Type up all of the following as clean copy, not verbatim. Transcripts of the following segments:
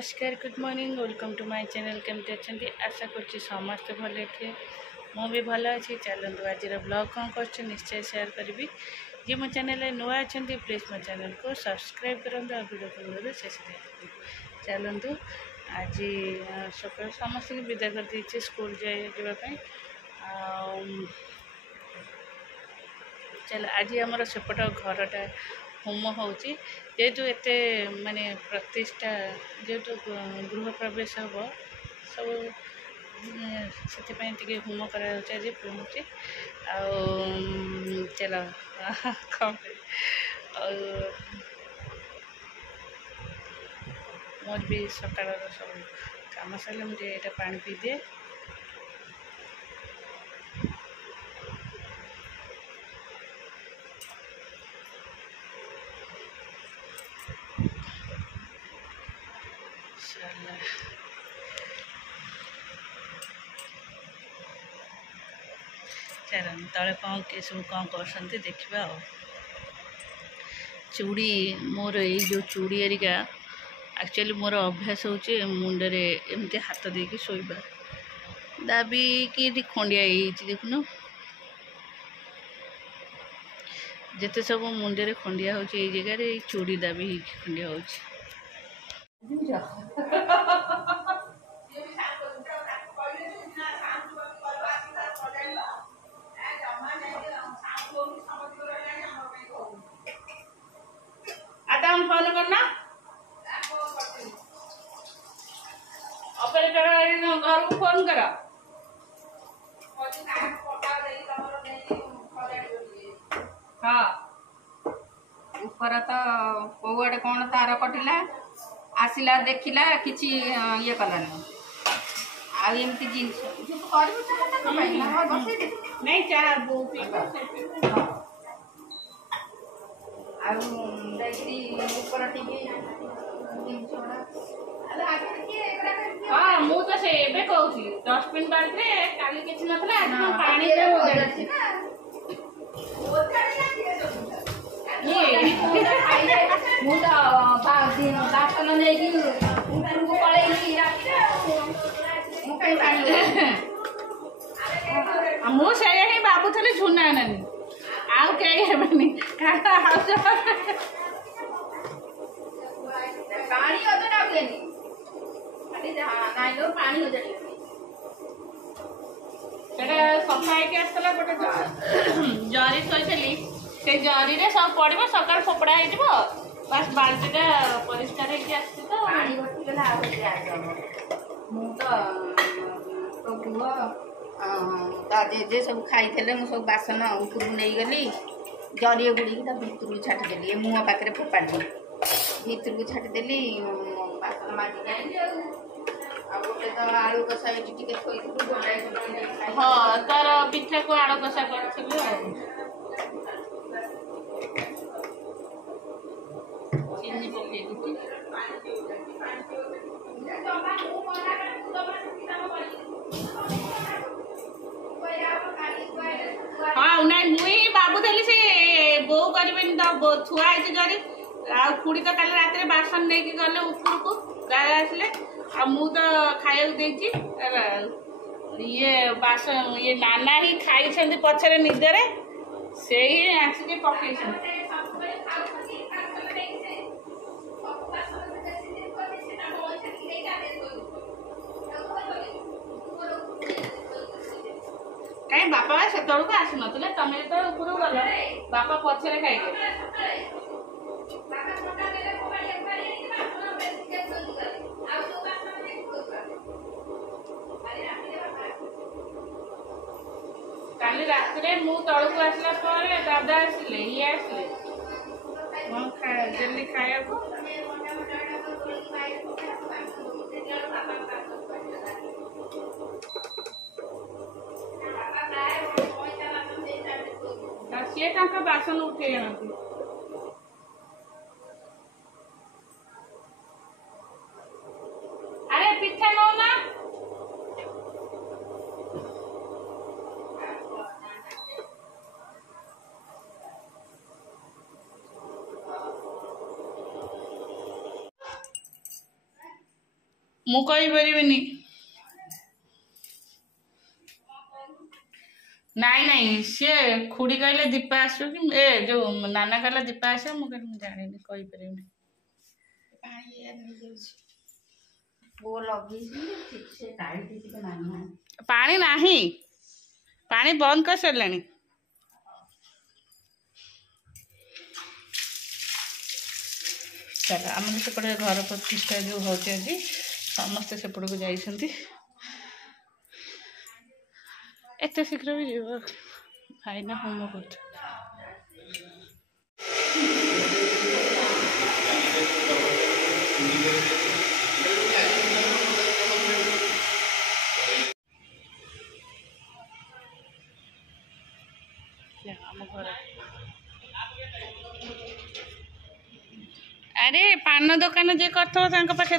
नमस्कार good morning welcome to my channel केमती अच्छे आशा कर समस्ते भले थे मु भी भल अच्छी चलतु आज ब्लॉग कौन कर निश्चय शेयर करी जी मो चैनल नुआ अच्छा प्लीज मो चैनल को सब्सक्राइब करूँ और वीडियो को शेष चलतु आज सकाल समस्त विदा कर दी स्कूल जावाई चल आज आमर सेपट घरटा होम होतु एत माने प्रतिष्ठा जेहेतु गृह प्रवेश हम सब से होम कर पहुँचे चल कम मोर भी सकाल सब कम सारे मुझे यहाँ पा पी दिए चल तले कौन के सब कौन कर देखा चूड़ी मोर ये जो चूड़ी एरिका एक्चुअली मोर अभ्यास होचे मुंडरे एमती हाथ देकी शोइबा दाबी कि खंडिया देखुन जिते सब मुंडरे खंडिया हो जगार चूड़ी दाबी खंडिया हो फोन करना घर को फोन कर हाँ ऊपर तो कौड़े कौन तार कटिला आसला देखला किसी ये कलानी आमती जिनस नहीं चाह बो ऊपर हाँ मु तो से कहूँ डस्टबिन बाल्टी काली किसी ना पानी मुझे ही भावुली झुना नानी आउ कई हेनी सफाई आसला गोटे जरी थी से जरी रे सब पड़ो सकाल फोपड़ा हो बस बाल्टीटा परिष्कार जे सब खाई सब बासन ऊपर नहीं गली जरिए गुड़ी भितर को छाटिदेली मुह पाखे फोपाड़ी भितर को छाटिदेली बासन माजिक गोटे तो आलू कषा ये हाँ तार पिठा को आलू कषा कर हाँ नाई मुई भावुली से बो करें तो थुआ जरी खुड़ी तो कल रात बासन नहीं गले ऊपर को गाय आसले मु तो खाया ये बासन ये नाना ही खाई पछरे निदरे से ही आसिक पकई कहीं बापा से को आस ना तुम तो ऊपर गल बापा पछरे खाइले काली रात मु तल को आसला दादा आसिले ये आसिले जल्दी खाया सी बासन उठे अरे पिठा नो ना ମୁଁ କହିପାରିବିନି। ନାଇଁ ନାଇଁ ସିଏ ଖୁଡ଼ି କହିଲେ ଦୀପା ଆସିବ କି ଏ ଯୋଉ ନାନା କହିଲା ଦୀପା ଆସିବ ମୁଁ କହିଲି ମୁଁ ଜାଣିନି କହିପାରିବିନି। ପାଣି ନାହିଁ ପାଣି ବନ୍ଦ କରିସାରିଲାଣି। ଚାଲ ଆମର ସେପଟେ ଘର ପ୍ରତିଷ୍ଠା ଯେଉଁ ହେଉଛି ଆଜି ସମସ୍ତେ ସେପଟକୁ ଯାଇଛନ୍ତି। ଏତେ ଶୀଘ୍ର ବି ଯିବ ଭାଇନା ହୋମ କରୁଛନ୍ତି। ଆମ ଘର ଆରେ ପାନ ଦୋକାନ ଯିଏ କରିଥିବ ତାଙ୍କ ପାଖେ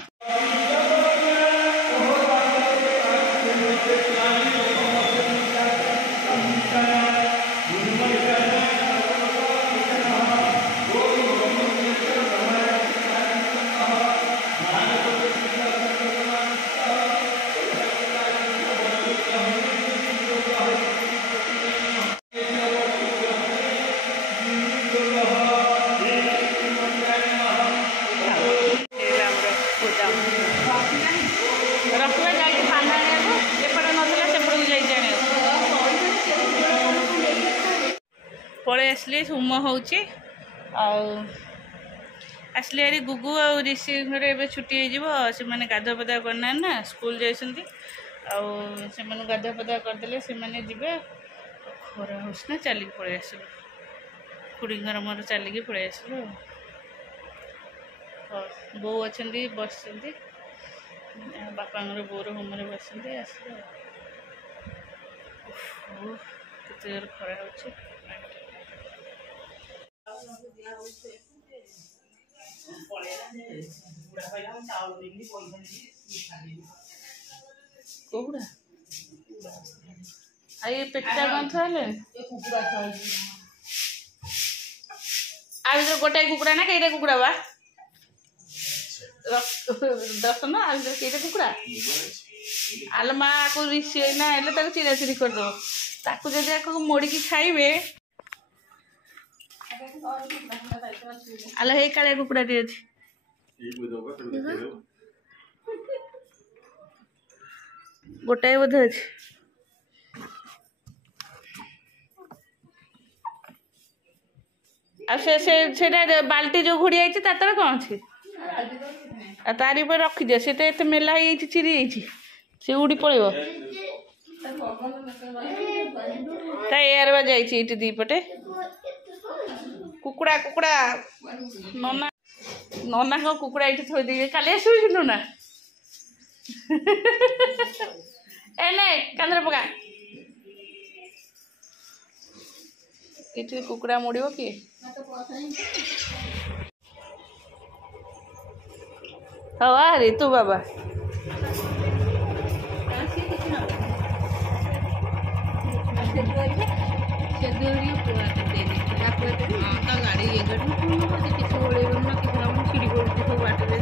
ରଖିବା ଯାଇକି ପାନ ଆଣିବାକୁ ଏପଟେ ନଥିଲା ସେପଟକୁ ଯାଇଛି ଆଣିବାକୁ। ପଳେଇ ଆସିଲି ହୋମ ହେଉଛି ଆଉ ଆସିଲି ଆରି ଗୁଗୁ ଆଉ ରିଷି ଘରେ ଏବେ ଛୁଟି ହେଇଯିବ। ସେମାନେ ଗାଧୁଆ ପାଧୁଆ କରିନାହାନ୍ତି ନା ସ୍କୁଲ ଯାଇଛନ୍ତି ଆଉ ସେମାନଙ୍କୁ ଗାଧୁଆ ପାଧୁଆ କରିଦେଲେ ସେମାନେ ଯିବେ। ଖରା ହେଉଛି ନା ଚାଲିକି ପଳେଇ ଆସିଲୁ ଖୁଡ଼ିଙ୍କର ମୋର ଚାଲିକି ପଳେଇ ଆସିଲୁ। ହଉ ବୋଉ ଅଛନ୍ତି ବସିଛନ୍ତି ବାପାଙ୍କର ବୋଉର ହୋମରେ ବସିଛନ୍ତି ଆସିଲେ। କେତେ ଜୋର ଖରା ହେଉଛି। କୋଉଗୁଡ଼ା ଆଉ ଏ ପେଟା ଗନ୍ଥ ହେଲେଣି ଆଉ ଭିତରେ ଗୋଟାଏ କୁକୁଡ଼ା ନା କେଇଟା କୁକୁଡ଼ା ବା ଦର୍ଶନ ଆଉ ଭିତରେ କେଇଟା କୁକୁଡ଼ା ଆଲୋ ମା ଆକୁ ରିସି ନା ହେଲେ ତାକୁ ଚିରା ଚିରି କରିଦେବ। ତାକୁ ଯଦି ଆକୁ ମୋଡ଼ିକି ଖାଇବେ ଆଲୋ ହେଇ କାଳିଆ କୁକୁଡ଼ାଟି ଅଛି ଗୋଟାଏ ବୋଧେ ଅଛି। ଆଉ ସେଇଟା ବାଲ୍ଟି ଯେଉଁ ଘୋଡ଼ି ଯାଇଛି ତା ତଳେ କ'ଣ ଅଛି ଆଉ ତାରି ଉପରେ ରଖିଦିଅ। ସେଟା ଏତେ ମେଲା ହେଇଯାଇଛି ଚିରି ଯାଇଛି ସେ ଉଡ଼ି ପଳେଇବ। ତା ଏୟାର ବା ଯାଇଛି ଏଇଠି ଦୁଇପଟେ କୁକୁଡ଼ା କୁକୁଡ଼ା ନନାଙ୍କ କୁକୁଡ଼ା ଏଇଠି ଥୋଇ ଦେଇକି କାଲି ଆସିଥିଲୁ ନା ଏ ନେ କାନ୍ଧରେ ପକା ଏଠି କୁକୁଡ଼ା ମୋଡ଼ିବ କିଏ? ହଉ ଆରେ ତୁ ବାବା ଗାଡ଼ି ଇଏ ଗାଡ଼ି କିଛି ଓଳେଇବନି ନା କିଛି ନେବନି ଛିଡ଼ି ପଡ଼ୁଛି ସବୁ ବାଟରେ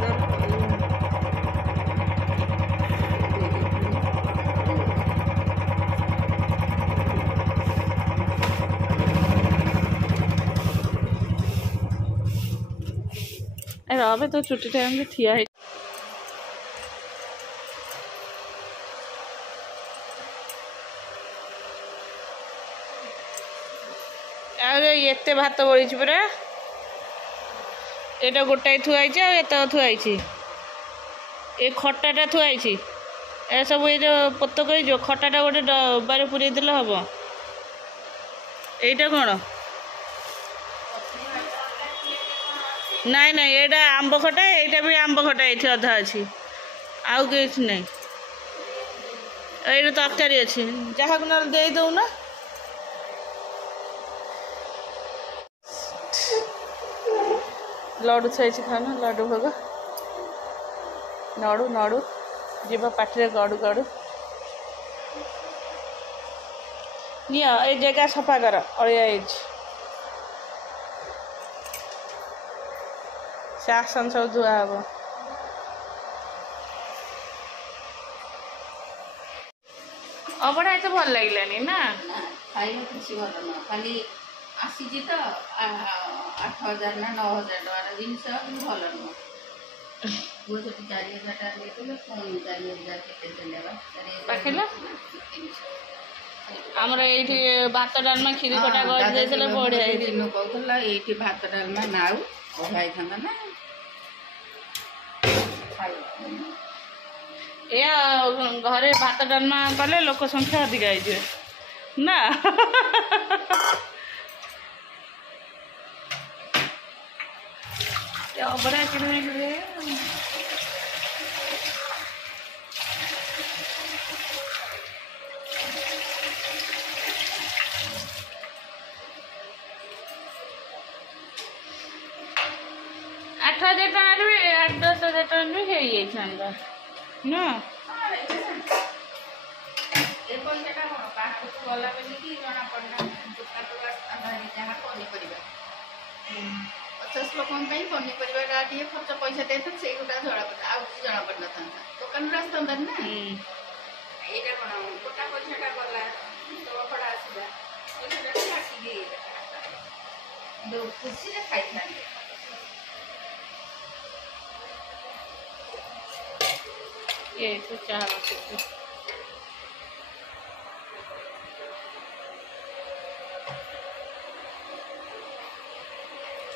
ରବେ ତୋ ଚୁଟିଟା ଏମିତି ଠିଆ ହେଇ ଆଉ ଏତେ ଭାତ ବଳିଛି ପରା ଏଇଟା ଗୋଟାଏ ଥୁଆ ହେଇଛି ଆଉ ଏତକ ଥୁଆ ହେଇଛି। ଏ ଖଟାଟା ଥୁଆ ହେଇଛି ଏସବୁ ଏଇ ଯେଉଁ ପୋତକ ହେଇଯିବ ଖଟାଟା ଗୋଟେ ଡବାରେ ପୁରେଇ ଦେଲେ ହବ। এইটা କ'ଣ ନାଇଁ ନାଇଁ ଏଇଟା ଆମ୍ବ ଖଟା ଏଇଟା ବି ଆମ୍ବ ଖଟା ଏଇଠି ଅଧା ଅଛି ଆଉ କିଛି ନାହିଁ। ଏଇଟା ତରକାରୀ ଅଛି ଯାହାକୁ ନହେଲେ ଦେଇ ଦଉନା। ଲଡ଼ୁ ଛାଇଛି ଖାଉନ ଲଡ଼ୁ ଭୋଗ ନଡ଼ୁ ନଡ଼ୁ ଯିବ ପାଟିରେ ଗଡ଼ୁ ଗଡ଼ୁ ନିଅ ଏଇ ଜାଗା ସଫା କର ଅଳିଆ ହେଇଛି। ସେ ଆସନ ସବୁ ଧୁଆ ହବ। ଅବଢ଼ା ଏତେ ଭଲ ଲାଗିଲାନି ନା? ଖାଇବା କିଛି ଭଲ ନୁହଁ, ଖାଲି ଆସିଛି ତ 8,000 ନା 9,000 ଟଙ୍କାର ଜିନିଷ, କିନ୍ତୁ ଭଲ ନୁହଁ। ପୁଅ ସେଠି 4,000 ଟଙ୍କା ଦେଇଥିଲେ, ପୁଣି 4,000 କେତେ ଦେଲେ ବା, ପାଖେଲା ଆମର ଏଇଠି ଭାତ ଡାଲମା କ୍ଷୀରି ଖଟା କରି ଦେଇଥିଲେ ବଢିଆ ହେଇଥିଲା। କହୁଥିଲା ଏଇଠି ଭାତ ଡାଲମା ନାଉ ବଢିଆ ହେଇଥାନ୍ତା ନା। ଏଇଆ ଘରେ ଭାତ ଡାଲମା କଲେ ଲୋକ ସଂଖ୍ୟା ଅଧିକା ହେଇଯିବେ ନା। ଅବଢ଼ା କିଣିବେ। 8,000 ଟଙ୍କାରେ ବି 8-10,000 ଟଙ୍କା ବି ହେଇଯାଇଥାନ୍ତା ନା। ଏ ପଇସାଟା କ'ଣ ବାହାରକୁ ଗଲା ବୋଲିକି ଜଣା ପଡ଼ିଲା, ଦୋକାନରୁ ଯାହା ପନିପରିବା 50 ଲୋକଙ୍କ ପାଇଁ ପନିପରିବାଟା ଟିକେ ଖର୍ଚ୍ଚ ପଇସା ଦେଇଥାନ୍ତେ, ସେଇଗୁଡ଼ା ଜଣା ପଡ଼ିଲା, ଆଉ କିଛି ଜଣା ପଡ଼ିନଥାନ୍ତା, ଦୋକାନରୁ ଆସିଥାନ୍ତା ନା। ଏଇଟା କ'ଣ ଗୋଟା ପଇସାଟା ଗଲା, ଭଡ଼ା ଆସିଲା, ପଇସାଟା କାଟିକି ଖୁସିରେ ଖାଇଥାନ୍ତେ। ଏଇଠି ଚାହା ବସିଛି।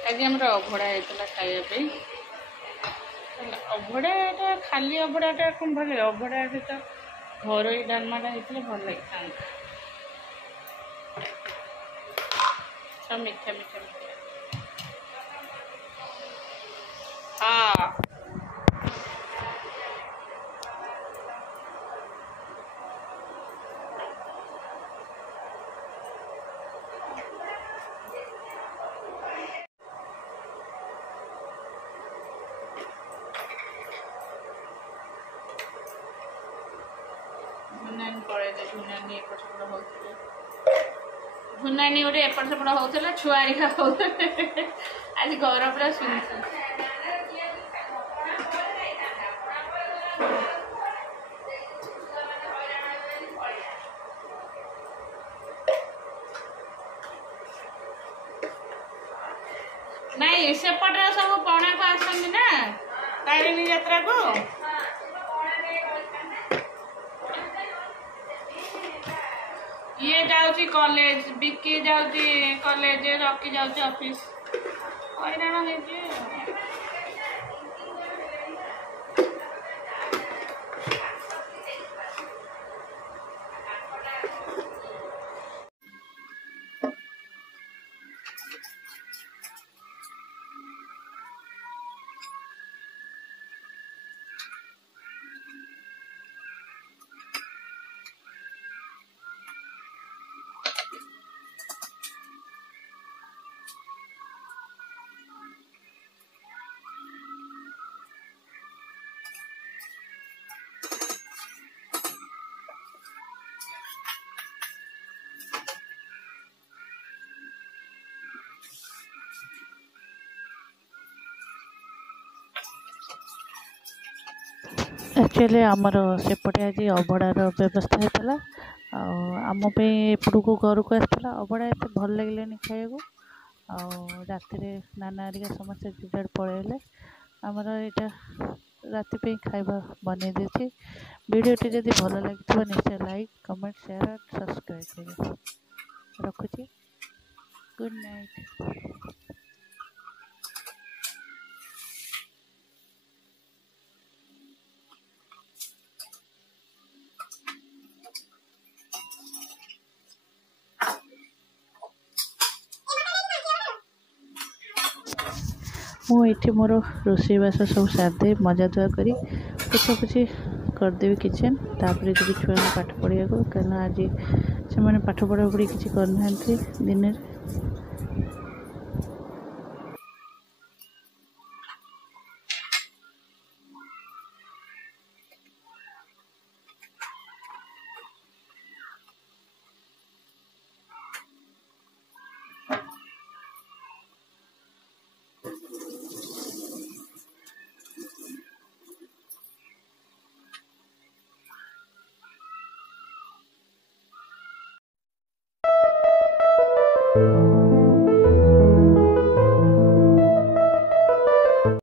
ଆଜି ଆମର ଅଭଡ଼ା ହେଇଥିଲା ଖାଇବା ପାଇଁ। ଅଭଡ଼ାଟା ଖାଲି ଅଭଡ଼ାଟା କ'ଣ ଭଲ ଲାଗେ? ଅଭଡ଼ା ସହିତ ଘରୋଇ ଡାଲମାଟା ହେଇଥିଲେ ଭଲ ଲାଗିଥାନ୍ତା। ମିଠା ମିଠା ମିଠା। ହଁ ଝୁନାନୀ ପଳେଇଲେ। ଝୁନାନୀ ଏପଟ ସେପଟ ହଉଥିଲେ। ଝୁନାନୀ ଗୋଟେ ଏପଟ ସେପଟ ହଉଥିଲା, ଛୁଆ ଏକା ହଉଥିଲେ। ଆଜି ଘର ପୁରା ଶୁଣିଛି। ନାଇଁ ସେପଟରେ ସବୁ ପଣାକୁ ଆସନ୍ତି ନା ତାରିଣୀ ଯାତ୍ରାକୁ। ଇଏ ଯାଉଛି କଲେଜ, ବିକି ଯାଉଛି କଲେଜ, ରକି ଯାଉଛି ଅଫିସ, ହଇରାଣ ହେଇଛି। एक्चुअली आमर सेपटे आज अभड़ार व्यवस्था होता आम एपटू घर को आसाला अभड़ा एत भल लगे खाया राति नाना हरिका समस्त जुड़े पलैले आमर यहाँ राति खाଇବା बन दी। वीडियोटी जदि भल लगी निश्चय लाइक कमेंट शेयर और सब्सक्राइब करें। रखुची, गुड नाइट। मुझे मोर रोषेईबास सब सारदे मजा धुआ कर पोछापोछी करदेवी किचेन तापर जी छुआ पाठ पढ़ा को कहीं आज से पाठ पढ़ा पढ़ी किसी करना दिन। थे।